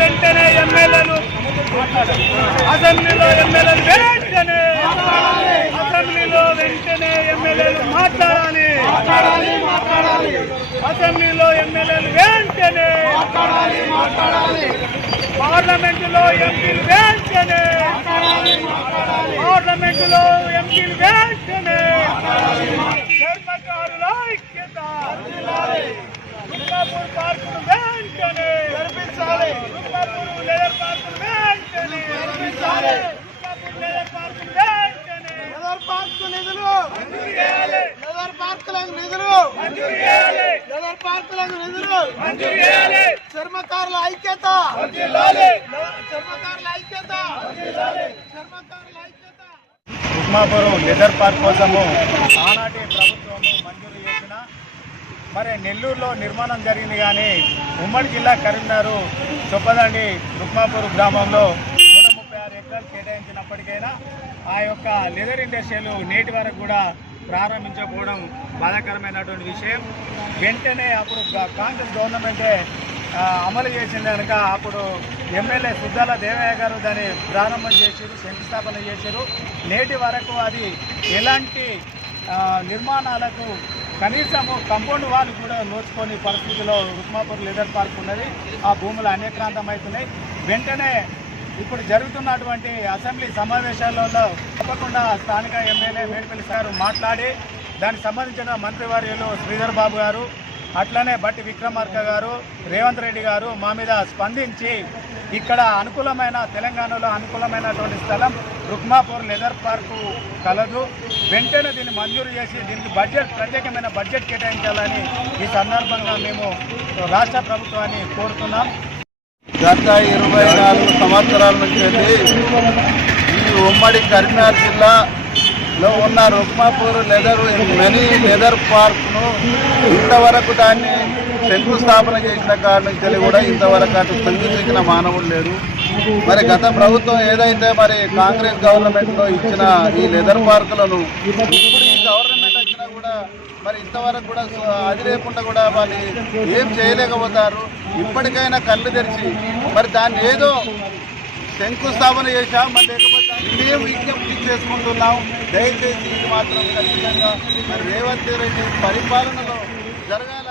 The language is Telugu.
వెంటనే ఎమ్మెల్యేలు అసెంబ్లీలో ఎమ్మెల్యేలు వెంటనే అసెంబ్లీలో వెంటనే ఎమ్మెల్యేలు మాట్లాడాలి అసెంబ్లీలో ఎమ్మెల్యేలు వెంటనే పార్లమెంటులో ఎంపీలు వెంటనే పార్లమెంటులో ఎంపీలు వెంటనే సర్కారుల ఐక్యత దుర్గాపూర్ పార్కును వెంటనే జరిపించాలి దుర్గాపూర్ లేదర్ పార్కును వెంటనే జరిపించాలి దుర్గాపూర్ లేదర్ పార్కును వెంటనే లేదర్ పార్కు నిధులు మంజూరు చేయాలి లేదర్ పార్కులకు నిధులు మంజూరు చేయాలి లేదర్ పార్కులకు నిధులు మంజూరు చేయాలి చర్మకారుల ఐక్యత వర్ధిల్లాలి చర్మకారుల ఐక్యత వర్ధిల్లాలి చర్మకారుల ఐక్యత రుక్మాపూర్ లెదర్ పార్క్ కోసము ఆనాటి ప్రభుత్వము మంజూరు చేసిన మరి నెల్లూరులో నిర్మాణం జరిగింది కానీ ఉమ్మడి జిల్లా కరీంనగర్ చొప్పదండి రుక్మాపూర్ గ్రామంలో 136 ఎకరాలు కేటాయించినప్పటికైనా ఆ యొక్క లెదర్ ఇండస్ట్రీలు నేటి వరకు కూడా ప్రారంభించకపోవడం బాధాకరమైనటువంటి విషయం. వెంటనే అప్పుడు కాంగ్రెస్ గవర్నమెంటే అమలు చేసింది కనుక అప్పుడు ఎమ్మెల్యే సుద్దాల దేవయ్య గారు దాన్ని ప్రారంభం చేశారు, శంకుస్థాపన చేశారు. నేటి వరకు అది ఎలాంటి నిర్మాణాలకు కనీసము కంపౌండ్ వాళ్ళు కూడా నోచుకొని పరిస్థితిలో రుక్మాపూర్ లెదర్ పార్క్ ఉన్నది. ఆ భూములు అనేక్రాంతం అవుతున్నాయి. వెంటనే ఇప్పుడు జరుగుతున్నటువంటి అసెంబ్లీ సమావేశాలలో తప్పకుండా స్థానిక ఎమ్మెల్యే మేడిపల్లి సార్ మాట్లాడి దానికి సంబంధించిన మంత్రివర్యులు శ్రీధర్ బాబు గారు, అట్లనే బట్టి విక్రమార్క గారు, రేవంత్ రెడ్డి గారు మా మీద స్పందించి ఇక్కడ అనుకూలమైన తెలంగాణలో అనుకూలమైనటువంటి స్థలం రుక్మాపూర్ లెదర్ పార్కు కలదు. వెంటనే దీన్ని మంజూరు చేసి దీనికి ప్రత్యేకమైన బడ్జెట్ కేటాయించాలని ఈ సందర్భంగా మేము రాష్ట్ర ప్రభుత్వాన్ని కోరుతున్నాం. గత 24 సంవత్సరాల నుంచి ఈ ఉమ్మడి కరీంనగర్ జిల్లాలో ఉన్న రుక్మాపూర్ లెదర్ పార్క్ను ఇంతవరకు దాన్ని శంకుస్థాపన చేసిన కాడ నుంచి కూడా ఇంతవరకు అటు స్పందించిన మానవుడు లేడు. మరి గత ప్రభుత్వం ఏదైతే మరి కాంగ్రెస్ గవర్నమెంట్లో ఇచ్చిన ఈ లెదర్ పార్కులను ఇప్పుడు ఈ గవర్నమెంట్ వచ్చినా కూడా మరి ఇంతవరకు కూడా అది లేకుండా కూడా వాళ్ళు ఏం చేయలేకపోతారు. ఇప్పటికైనా కళ్ళు తెరిచి మరి దాన్ని ఏదో శంకుస్థాపన చేశాం, మరి లేకపోతే మేము విజ్ఞప్తి చేసుకుంటున్నాం. దయచేసి ఇది మాత్రం ఖచ్చితంగా మరి రేవంత్ రెడ్డి పరిపాలనలో జరగాల.